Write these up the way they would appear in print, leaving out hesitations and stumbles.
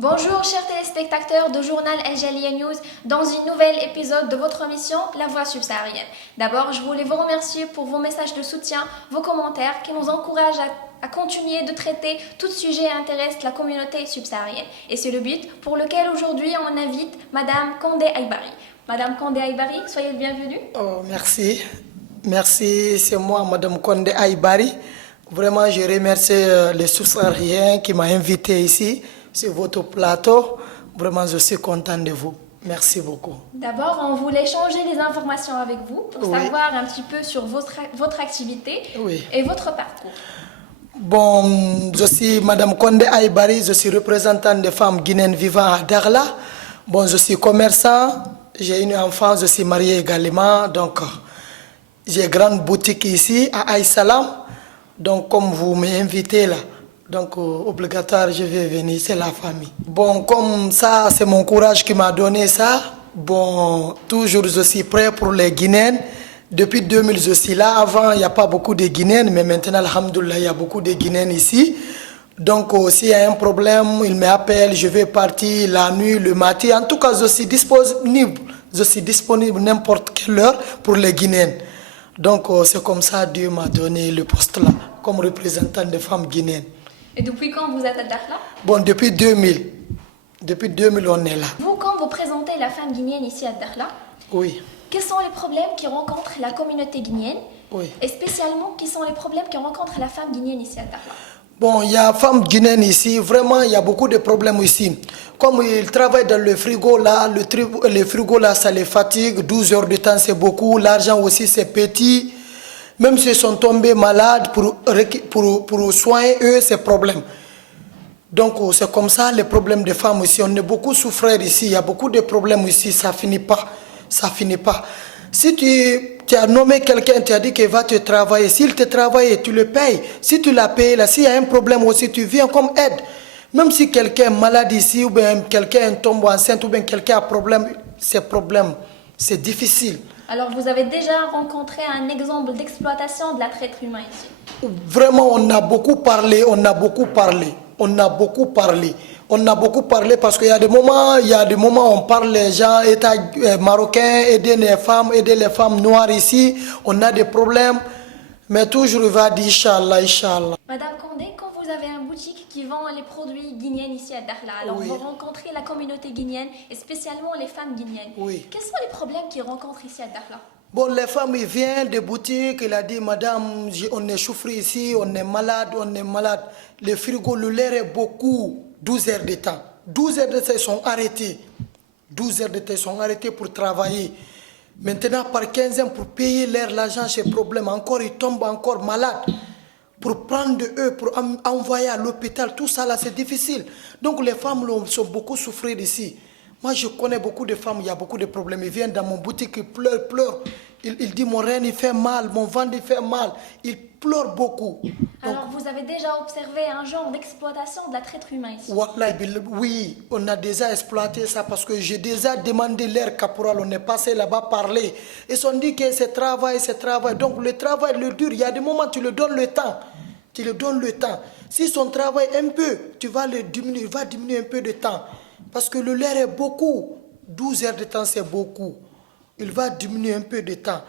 Bonjour chers téléspectateurs de Journal El Jalila News dans un nouvel épisode de votre émission La Voix subsaharienne. D'abord, je voulais vous remercier pour vos messages de soutien, vos commentaires qui nous encouragent à continuer de traiter tout sujet qui intéresse la communauté subsaharienne. Et c'est le but pour lequel aujourd'hui on invite Madame Kondé Aïbari. Madame Kondé Aïbari, soyez le bienvenue. Oh, merci. Merci, c'est moi, Madame Kondé Aïbari. Vraiment, je remercie les subsahariens qui m'ont invité ici sur votre plateau. Vraiment, je suis content de vous. Merci beaucoup. D'abord, on voulait échanger des informations avec vous pour savoir un petit peu sur votre activité et votre parcours. Bon, je suis Madame Kondé Aïbari, je suis représentante des femmes guinéennes vivant à Dakhla. Bon, je suis commerçant, j'ai une enfant, je suis marié également. Donc, j'ai une grande boutique ici à Aïsalam. Donc, comme vous m'invitez là, donc obligatoire, je vais venir, c'est la famille. Bon, comme ça, c'est mon courage qui m'a donné ça. Bon, toujours je suis prêt pour les Guinéennes. Depuis 2000, je suis là. Avant, il n'y a pas beaucoup de Guinéennes, mais maintenant, alhamdoulilah, il y a beaucoup de Guinéennes ici. Donc, s'il y a un problème, ils m'appellent, je vais partir la nuit, le matin. En tout cas, je suis disponible. Je suis disponible n'importe quelle heure pour les Guinéennes. Donc, c'est comme ça que Dieu m'a donné le poste là, comme représentant des femmes guinéennes. Et depuis quand vous êtes à Dakhla? Bon, depuis 2000. Depuis 2000, on est là. Vous, quand vous présentez la femme guinéenne ici à Dakhla, oui. Quels sont les problèmes qui rencontre la communauté guinéenne? Oui. Et spécialement, quels sont les problèmes qui rencontre la femme guinéenne ici à Dakhla? Bon, il y a femmes guinéennes ici, vraiment, il y a beaucoup de problèmes ici. Comme ils travaillent dans le frigo là, le frigo là, ça les fatigue, 12 heures de temps, c'est beaucoup. L'argent aussi, c'est petit. Même s'ils sont tombés malades, pour soigner eux, c'est problème. Donc, c'est comme ça, les problèmes des femmes ici. On est beaucoup souffreurs ici, il y a beaucoup de problèmes ici, ça finit pas. Ça finit pas. Si tu as nommé quelqu'un, tu as dit qu'il va te travailler. S'il te travaille, tu le payes. Si tu l'as payé, là, s'il y a un problème aussi, tu viens comme aide. Même si quelqu'un est malade ici, ou bien quelqu'un tombe enceinte, ou bien quelqu'un a un problème, c'est difficile. Alors, vous avez déjà rencontré un exemple d'exploitation de la traite humaine ici? Vraiment, on a beaucoup parlé, on a beaucoup parlé parce qu'il y a des moments où on parle les gens, État marocain, aider les femmes noires ici, on a des problèmes, mais toujours il va dire Inch'Allah, Inch'Allah. Madame Kondé, quand vous avez une boutique qui vend les produits guinéens ici à Dakhla, alors vous rencontrez la communauté guinéenne et spécialement les femmes guinéennes. Quels sont les problèmes qu'ils rencontrent ici à Dakhla? Bon, les femmes, ils viennent des boutiques, il a dit, madame, on est souffré ici, on est malade. Le frigo, le lait est beaucoup, 12 heures de temps. 12 heures de temps, ils sont arrêtés. 12 heures de temps, ils sont arrêtés pour travailler. Maintenant, par 15 ans, pour payer l'argent, c'est problème. Encore, ils tombent encore malades. Pour prendre de eux, pour envoyer à l'hôpital, tout ça là, c'est difficile. Donc, les femmes sont beaucoup souffrir ici. Moi, je connais beaucoup de femmes, il y a beaucoup de problèmes. Ils viennent dans mon boutique, ils pleurent. Ils disent, mon rein, il fait mal, mon ventre, il fait mal. Ils pleurent beaucoup. Alors, vous avez déjà observé un genre d'exploitation de la traite humaine ici? Oui, on a déjà exploité ça parce que j'ai déjà demandé l'air caporal. On est passé là-bas parler. Ils ont dit que c'est travail. Donc, le travail, le dur, il y a des moments, tu le donnes le temps. Si son travail un peu, tu vas le diminuer, il va diminuer un peu de temps. Parce que le lait est beaucoup. 12 heures de temps, c'est beaucoup. Il va diminuer un peu de temps.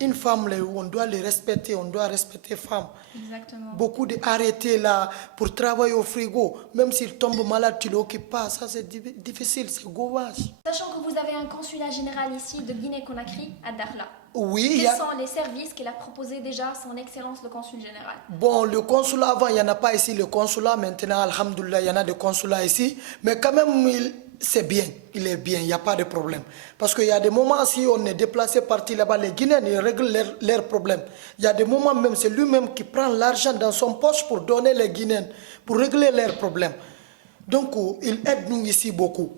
Une femme, on doit les respecter, on doit respecter femme. Exactement. Beaucoup d'arrêtés là pour travailler au frigo. Même s'il tombe malade, tu ne l'occupes pas. Ça, c'est difficile, c'est gommage. Sachant que vous avez un consulat général ici de Guinée-Conakry à Dakhla. Oui. Quels sont les services qu'il a proposés déjà son Excellence le Consul général? Bon, le consulat avant, il n'y en a pas ici. Le consulat, maintenant, alhamdoulilah, il y en a des consulats ici. Mais quand même, c'est bien. Il est bien, il n'y a pas de problème. Parce qu'il y a des moments, si on est déplacé, parti là-bas, les Guinéens, ils règlent leurs problèmes. Il y a des moments même, c'est lui-même qui prend l'argent dans son poche pour donner les Guinéens, pour régler leurs problèmes. Donc, il aide nous ici beaucoup.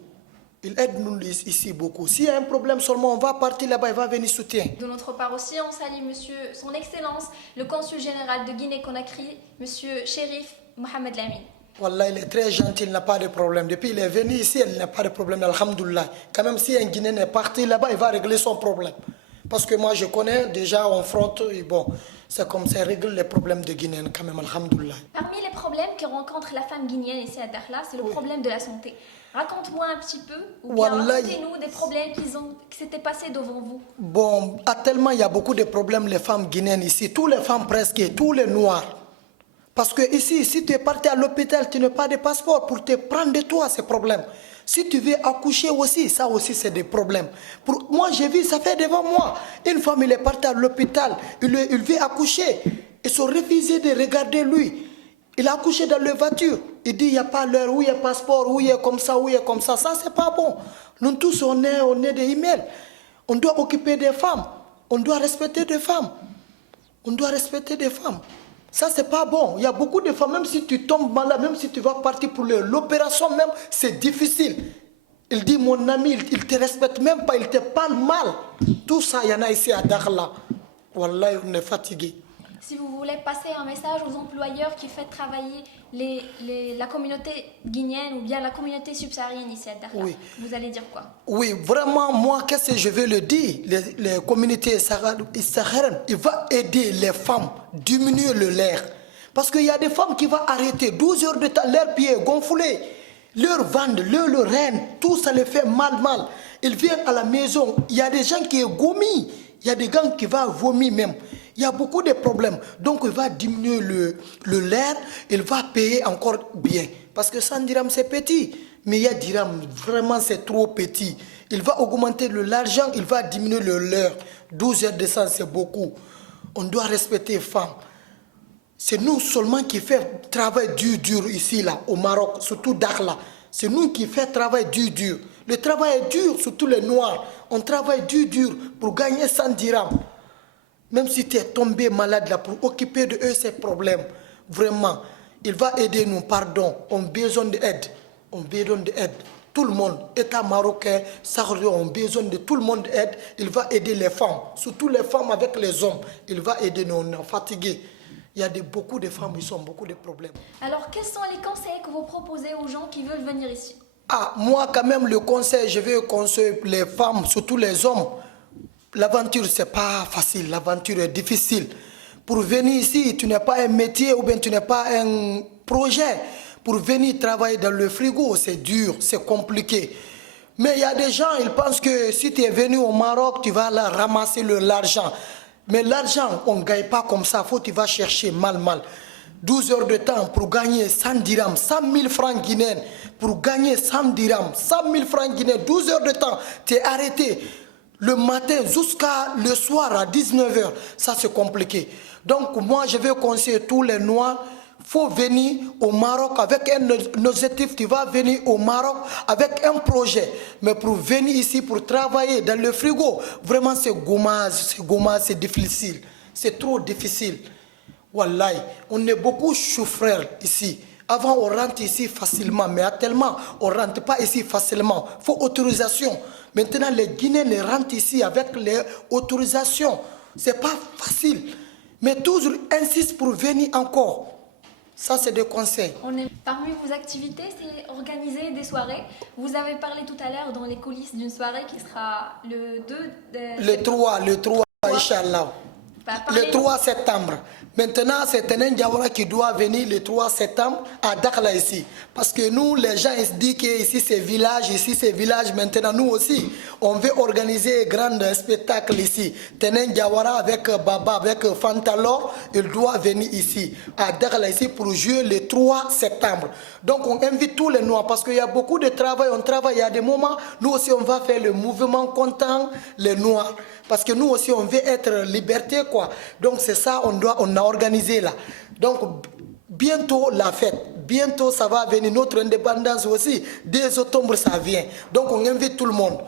S'il y a un problème seulement, on va partir là-bas, il va venir soutenir. De notre part aussi, on salue monsieur, son Excellence, le Consul général de Guinée-Conakry, monsieur Chérif Mohamed Lamine. Wallah, il est très gentil, il n'a pas de problème. Depuis qu'il est venu ici, il n'a pas de problème, alhamdoulilah. Quand même, si un Guinéen est parti là-bas, il va régler son problème. Parce que moi, je connais déjà, on fronte, et bon, c'est comme ça, il règle les problèmes de Guinéens quand même, alhamdoulilah. Parmi les problèmes problème que rencontre la femme guinéenne ici à Dakhla, c'est le problème de la santé. Raconte-moi un petit peu, ou bien racontez-nous des problèmes qui s'étaient passés devant vous. Bon, tellement il y a beaucoup de problèmes, les femmes guinéennes ici, tous les femmes presque, tous les noirs. Parce que ici, si tu es parti à l'hôpital, tu n'as pas de passeport pour te prendre de toi ces problèmes. Si tu veux accoucher aussi, ça aussi c'est des problèmes. Moi j'ai vu, ça fait devant moi, une femme il est partie à l'hôpital, il veut accoucher. Ils sont refusés de regarder lui. Il a accouché dans leur voiture. Il dit il n'y a pas l'heure, où il y a passeport, où il est comme ça, où il est comme ça. Ça c'est pas bon. Nous tous on est des emails. On doit occuper des femmes. On doit respecter des femmes. On doit respecter des femmes. Ça, c'est pas bon. Il y a beaucoup de femmes, même si tu tombes malade, même si tu vas partir pour l'opération même, c'est difficile. Il dit, mon ami, il te respecte même pas, il te parle mal. Tout ça, il y en a ici à Dakhla. Wallah, on est fatigué. Si vous voulez passer un message aux employeurs qui font travailler la communauté guinéenne ou bien la communauté subsaharienne ici à Dakhla, vous allez dire quoi? Oui, vraiment, moi, qu'est-ce que je veux le dire? Les communautés sahariennes, il va aider les femmes, diminuer le l'air. Parce qu'il y a des femmes qui vont arrêter 12 heures de temps, leurs pieds gonflés, leur ventre, leur reine, tout ça les fait mal. Ils viennent à la maison, il y a des gens qui sont gomis, il y a des gens qui vont vomir même. Il y a beaucoup de problèmes. Donc, il va diminuer le l'air, il va payer encore bien. Parce que 100 dirhams, c'est petit. Mais il y a dirhams, vraiment, c'est trop petit. Il va augmenter l'argent, il va diminuer le l'air. 12 heures de sang, c'est beaucoup. On doit respecter les femmes. C'est nous seulement qui faisons travail dur ici, là, au Maroc, surtout Dakhla. C'est nous qui faisons travail dur. Le travail est dur, surtout les Noirs. On travaille dur pour gagner 100 dirhams. Même si tu es tombé malade là, pour occuper de eux ces problèmes, vraiment, il va aider nous, pardon, on a besoin d'aide. On a besoin d'aide. Tout le monde, État marocain, Sahraoui, on a besoin de tout le monde d'aide. Il va aider les femmes, surtout les femmes avec les hommes. Il va aider nous, on est fatigués. Il y a beaucoup de femmes qui ont beaucoup de problèmes. Alors, quels sont les conseils que vous proposez aux gens qui veulent venir ici? Moi, quand même, le conseil, je vais conseiller les femmes, surtout les hommes. L'aventure, ce n'est pas facile, l'aventure est difficile. Pour venir ici, tu n'as pas un métier ou bien tu n'as pas un projet. Pour venir travailler dans le frigo, c'est dur, c'est compliqué. Mais il y a des gens, ils pensent que si tu es venu au Maroc, tu vas là ramasser l'argent. Mais l'argent, on ne gagne pas comme ça, tu vas chercher mal. 12 heures de temps pour gagner 100 dirhams, 100 000 francs guinéens. Pour gagner 100 dirhams, 100 000 francs guinéens, 12 heures de temps, tu es arrêté. Le matin jusqu'à le soir à 19h, ça c'est compliqué. Donc moi je vais conseiller tous les Noirs, il faut venir au Maroc avec un objectif, tu vas venir au Maroc avec un projet. Mais pour venir ici, pour travailler dans le frigo, vraiment c'est gommage, c'est difficile. C'est trop difficile. Wallahi, on est beaucoup souffreurs ici. Avant, on rentre ici facilement, mais actuellement, on ne rentre pas ici facilement. Il faut autorisation. Maintenant, les Guinéens rentrent ici avec les autorisations. Ce n'est pas facile. Mais toujours insiste pour venir encore. Ça, c'est des conseils. Parmi vos activités, c'est organiser des soirées. Vous avez parlé tout à l'heure dans les coulisses d'une soirée qui sera le 2... Le 3, Inch'Allah. Le 3 septembre. Maintenant, c'est Tenen Diawara qui doit venir le 3 septembre à Dakhla ici. Parce que nous, les gens, ils se disent que ici c'est village, Maintenant, nous aussi, on veut organiser un grand spectacle ici. Tenen Diawara avec Baba, avec Fantalor, il doit venir ici, à Dakhla ici, pour jouer le 3 septembre. Donc, on invite tous les Noirs parce qu'il y a beaucoup de travail. On travaille, il y a des moments, nous aussi, on va faire le mouvement content, les Noirs. Parce que nous aussi, on veut être liberté, quoi. Donc, c'est ça, on a organisé là. Donc, bientôt la fête. Bientôt, ça va venir. Notre indépendance aussi. Dès octobre, ça vient. Donc, on invite tout le monde.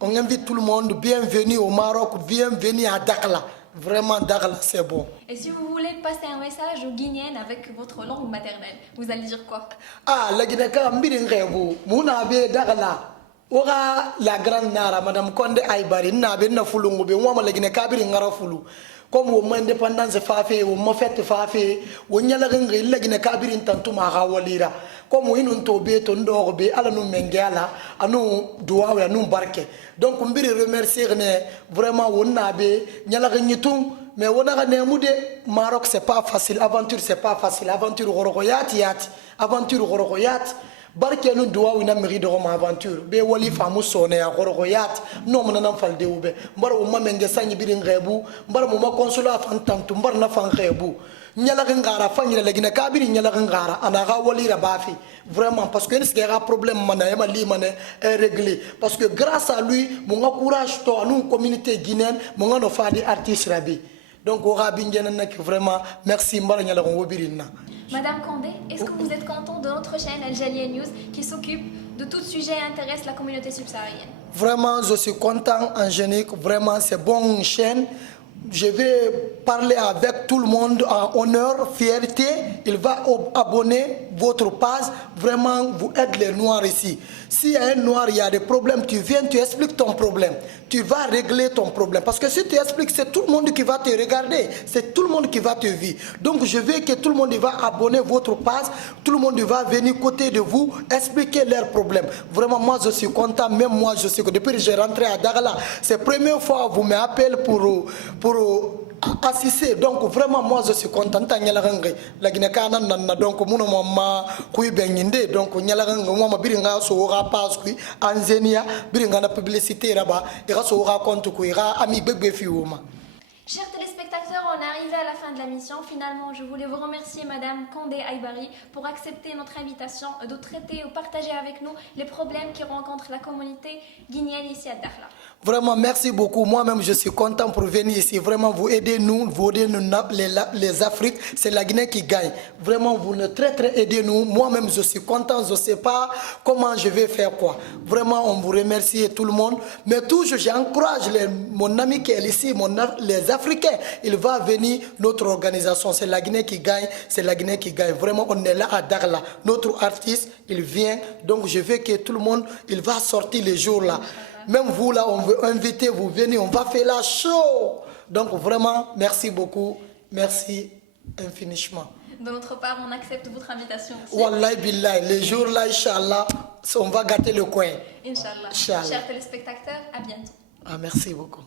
On invite tout le monde. Bienvenue au Maroc. Bienvenue à Dakhla. Vraiment, Dakhla, c'est bon. Et si vous voulez passer un message aux Guinéennes avec votre langue maternelle, vous allez dire quoi? La Guinée, Dakhla. Oga la grande nara madame Konde Aibari na be na fulu ngobe ngoma la Guinée kabiri ngara fulu comme wo indépendance fafe wo mo fête fafe wo nyala ngi la Guinée kabiri tantuma ha walira comme inun to be to ndoro be ala no mengala anu duwa anu barke donc mbiri remercier ne vraiment wo na be nyala ngi tum Mais on a Maroc, c'est pas facile. Aventure, c'est pas facile. Aventure, aventure, barke nu duwa wina miri do ma aventure be wali famu sone ya gorogoyat no mo nan falde ube mbar o ma menge sanyi birin rebu mbar mo ma consulat fantam tu mbar na fan rebu nyala ngara fanyira legina kabiri nyala ngara ana ga wali rabafi vraiment parce que il y a un problème mana ma li mané est réglé parce que grâce à lui mon courage to anu communauté guinéenne mon no fadi artiste rabi donc o rabi nak vraiment merci mbar nyala ngo birina. Madame Kandé, est-ce que vous êtes content de notre chaîne Algérien News qui s'occupe de tout sujet qui intéresse la communauté subsaharienne? Vraiment, je suis content, Angélique. Vraiment, c'est une bonne chaîne. Je vais parler avec tout le monde en honneur, fierté. Il va abonner votre page. Vraiment, vous êtes les Noirs ici. S'il y a un Noir, il y a des problèmes, tu viens, tu expliques ton problème. Tu vas régler ton problème. Parce que si tu expliques, c'est tout le monde qui va te regarder. C'est tout le monde qui va te vivre. Donc, je veux que tout le monde va abonner votre page. Tout le monde va venir côté de vous, expliquer leurs problèmes. Vraiment, moi, je suis content. Même moi, je suis content. Depuis que je suis rentré à Dakhla, c'est la première fois que vous m'appelez pour assister. Donc vraiment moi je suis content nyala rangai la gina kana nanna donc muno mama kuy benginde donc nyala rangai mama biringa so ga pass kuy anzenia biringa na publicité là-bas et ga so ga compte kuy ga ami bebe fiuma. Chers téléspectateurs, on est arrivé à la fin de la mission. Finalement, je voulais vous remercier, Madame Kandé Aïbari, pour accepter notre invitation de traiter ou partager avec nous les problèmes qui rencontre la communauté guinéenne ici à Dakhla. Vraiment, merci beaucoup. Moi-même, je suis content pour venir ici. Vraiment, vous aidez nous, les Afriques. C'est la Guinée qui gagne. Vraiment, vous nous très aidez nous. Moi-même, je suis content. Je ne sais pas comment je vais faire quoi. Vraiment, on vous remercie tout le monde. Mais toujours, j'encourage mon ami qui est ici, les Africains. Il va venir, notre organisation. C'est la Guinée qui gagne. C'est la Guinée qui gagne. Vraiment, on est là à Dakhla. Notre artiste, il vient. Donc, je veux que tout le monde, il va sortir les jours là. Même vous là, on veut inviter, vous venez, on va faire la show. Donc vraiment, merci beaucoup. Merci infiniment. De notre part, on accepte votre invitation aussi. Wallahi billahi, les jours là, Inch'Allah, on va gâter le coin. Inch'Allah. Inch'Allah. Chers téléspectateurs, à bientôt. Ah, merci beaucoup.